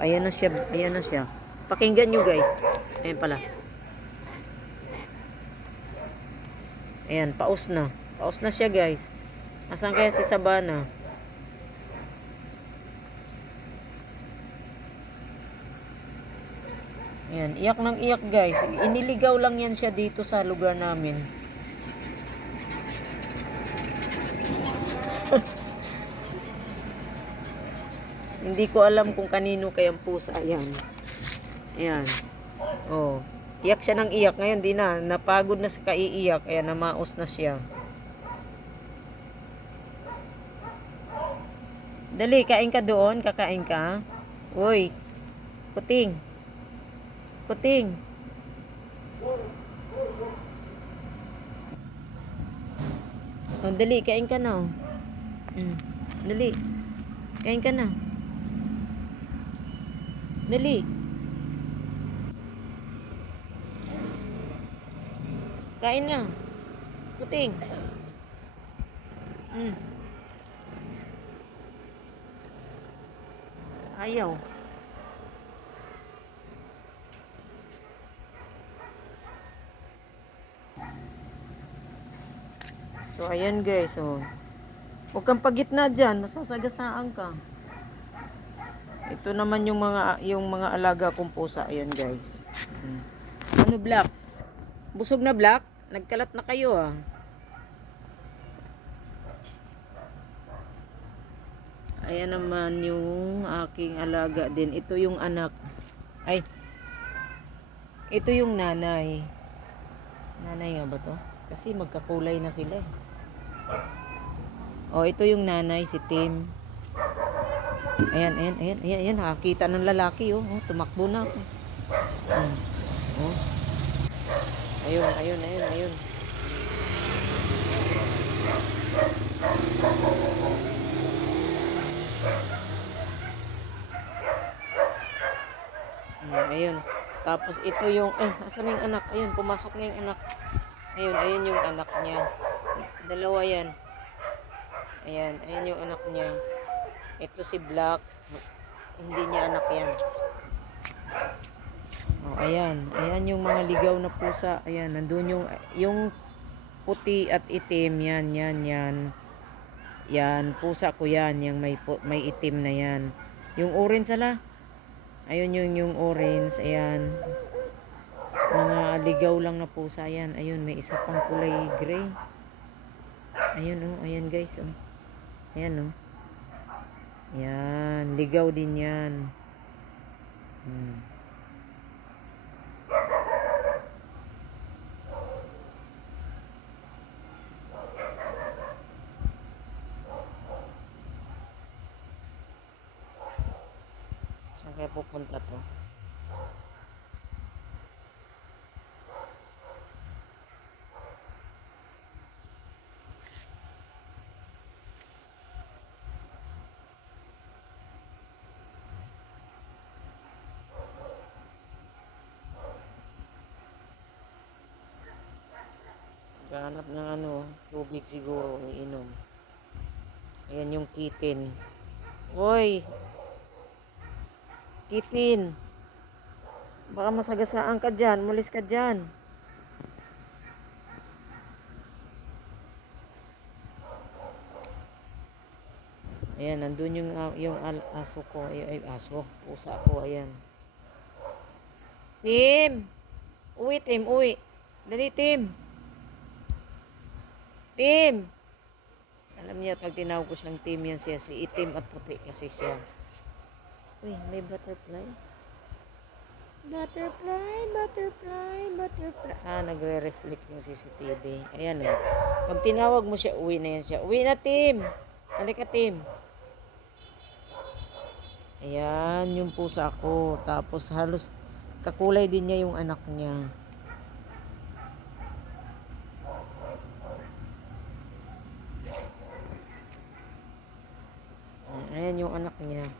ayan na siya. Ayan na siya. Pakinggan nyo guys. Ayan pala. Ayan, paus na. Paus na siya guys. Asan kaya si Sabana? Ayan, iyak ng iyak guys. Iniligaw lang yan siya dito sa lugar namin. Hindi ko alam kung kanino kayang pusa yan. Ayan. Oh. Iyak siya ng iyak. Ngayon di na. Napagod na sa kaiiyak. Ayan, namaos na siya. Dali, kain ka doon. Kakain ka. Uy. Kuting. Kuting. Oh, dali, kain ka na. Mm. Dali. Kain ka na. Dali. Kain na. Kuting. Mm. Ayaw. So, ayan guys. Oh. Huwag kang pagitna dyan. Masasagasaan ka. Ito naman yung mga yung mga alaga kong pusa. Ayan guys. Hmm. Ano black? Busog na black? Nagkalat na kayo ah. Ayan naman yung aking alaga din. Ito yung anak. Ay. Ito yung nanay. Nanay nga ba to? Kasi magkakulay na sila eh. Oh, ito yung nanay, si Tim. Ayan, ayan, ayan, ayan, ayan, nakakita ng lalaki, oh. oh tumakbo na. Hmm. Oh. Ayun, ayun, ayun, ayun. Hmm, ayun. Tapos ito yung, eh, asan yung anak? Ayun, pumasok na yung anak. Ayun, ayun yung anak niya. Dalawa yan. Ayan, ayan yung anak niya. Ito si Black. Hindi niya anak yan. Oh, ayan. Ayan yung mga ligaw na pusa. Ayan, nandun yung, yung puti at itim. Yan, yan, yan. Yan, pusa ko yan. Yung may, may itim na yan. Yung orange ala. Ayun yung, yung orange. Ayan. Mga ligaw lang na pusa yan. Ayun, may isa pang kulay gray. Ayun oh, ayan guys oh. Ayan oh. Yan, ligaw din yan. Hmm. Saan kaya pupunta to? Naghahanap ng ano, tubig siguro, iinom. Ayan yung kitten. Hoy! Kitten! Baka masagasaan ka dyan, mulis ka dyan. Ayan, nandun yung, ah, yung aso ko. Ay, ay, aso. Pusa ko, ayan. Tim! Uwi, Tim, uwi. Dali, Tim. Tim! Alam niya, pag tinawag ko siyang Tim yan siya, si itim at puti kasi siya. Uy, may butterfly. Butterfly, butterfly, butterfly. Ah, nagre-reflect yung CCTV. Ayan eh. Pag tinawag mo siya, uwi na yan siya. Uwi na, Tim! Halika, Tim. Ayan, yung pusa ko. Tapos halos kakulay din niya yung anak niya. Ayan.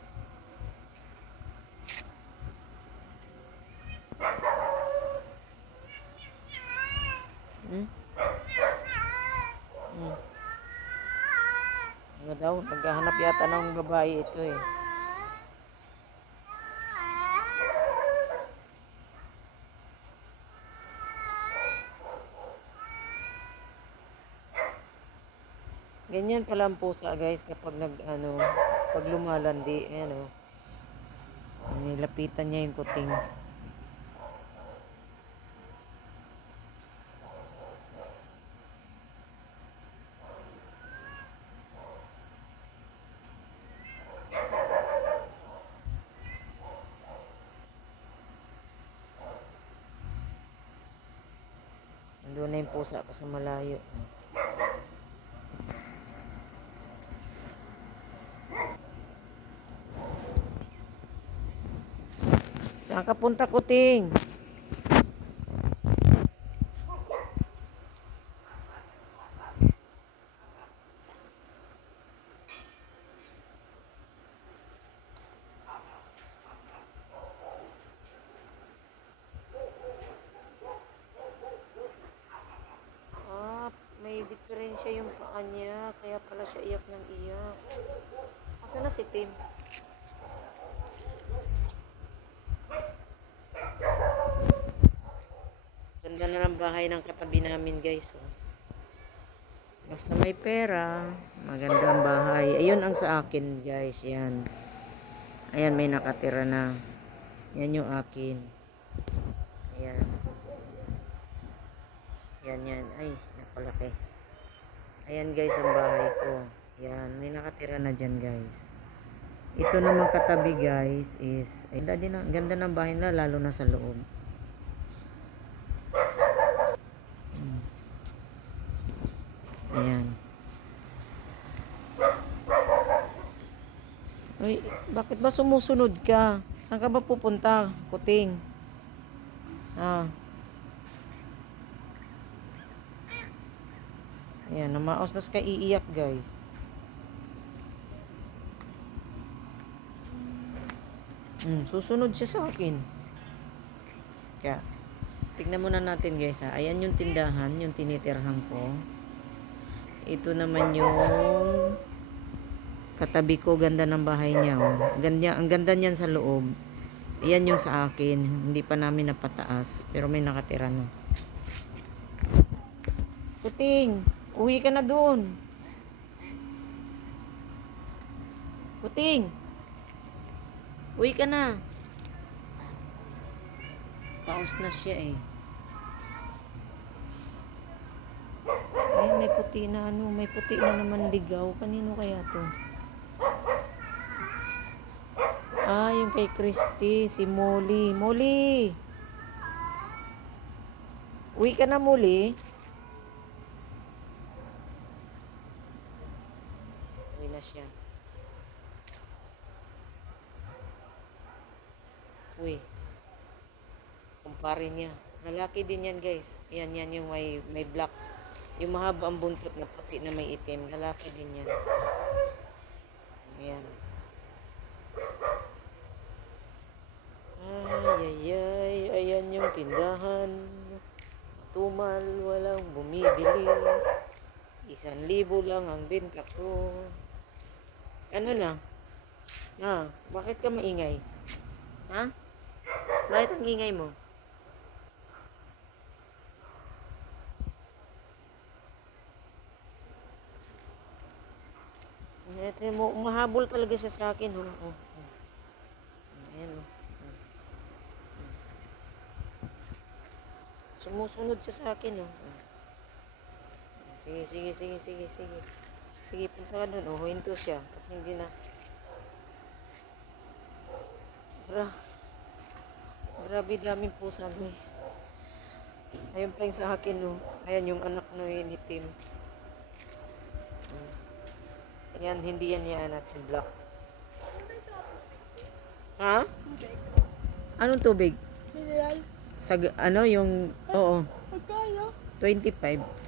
Hmm? Hmm. Ano daw? Naghahanap yata ng babae ito eh. Ganyan pala ang pusa guys kapag nag ano pag lumalandi, ayan oh. Nilapitan niya yung kuting. Andun na yung pusa ko sa malayo. Saan ka punta, Kuting? Ah, may diferensya yung paa niya. Kaya pala siya iyak ng iyak. Asa na si Tim? Ganda na ng bahay ng katabi namin guys. Oh. Basta may pera, maganda ang bahay. Ayun ang sa akin guys. Yan. Ayan may nakatira na. Yan yung akin. Ayan. Yan yan. Ay, napalaki. Ayan guys ang bahay ko. Yan. May nakatira na dyan guys. Ito naman katabi guys is ay, ganda, din, ganda ng bahay nila lalo na sa loob. Ayan. Uy, bakit ba sumusunod ka? Saan ka ba pupunta? Kuting. Ah. Ayan, namaos na ka iiyak guys. Mm, susunod siya sa akin. Kaya, tignan muna natin guys ha. Ayan yung tindahan, yung tinitirhan ko. Ito naman yung katabi ko, ganda ng bahay niya. Oh. Ganda, ang ganda niyan sa loob. Ayan yung sa akin. Hindi pa namin napataas. Pero may nakatira na. Kuting, uwi ka na doon. Kuting, uwi ka na. Paus na siya eh. Ay, may puti na ano, may puti na naman ligaw. Kanino kaya to? Ah, yung kay Christy, si Molly. Molly! Uwi ka na, Molly. Uwi na siya. Uy. Kumpare niya. Lalaki din yan, guys. Yan, yan yung may, may black. Yung mahaba ang buntot na puti na may itim. Lalaki din yan. Ayan. Ay, ay, ay. Ayan yung tindahan. Tumal, walang bumibili. Isang libo lang ang benta ko. Ano lang? Ah, bakit ka maingay? Ha? Bakit ang ingay mo? Ito mo, mahabol talaga siya sa akin. Oh, oh. Ayan, oh. Sumusunod siya sa akin, oh. Sige, sige, sige, sige, sige. Sige, punta ka doon. Oh, hinto siya. Kasi hindi na. Gra. Grabe daming pusa, guys. Ayun pa yung sa akin, oh. Ayan yung anak no ni Tim. Yan, hindi yan niya anak, si Black. Ha? Anong tubig? Mineral. Sa, ano, yung, oo, Magkano? 25.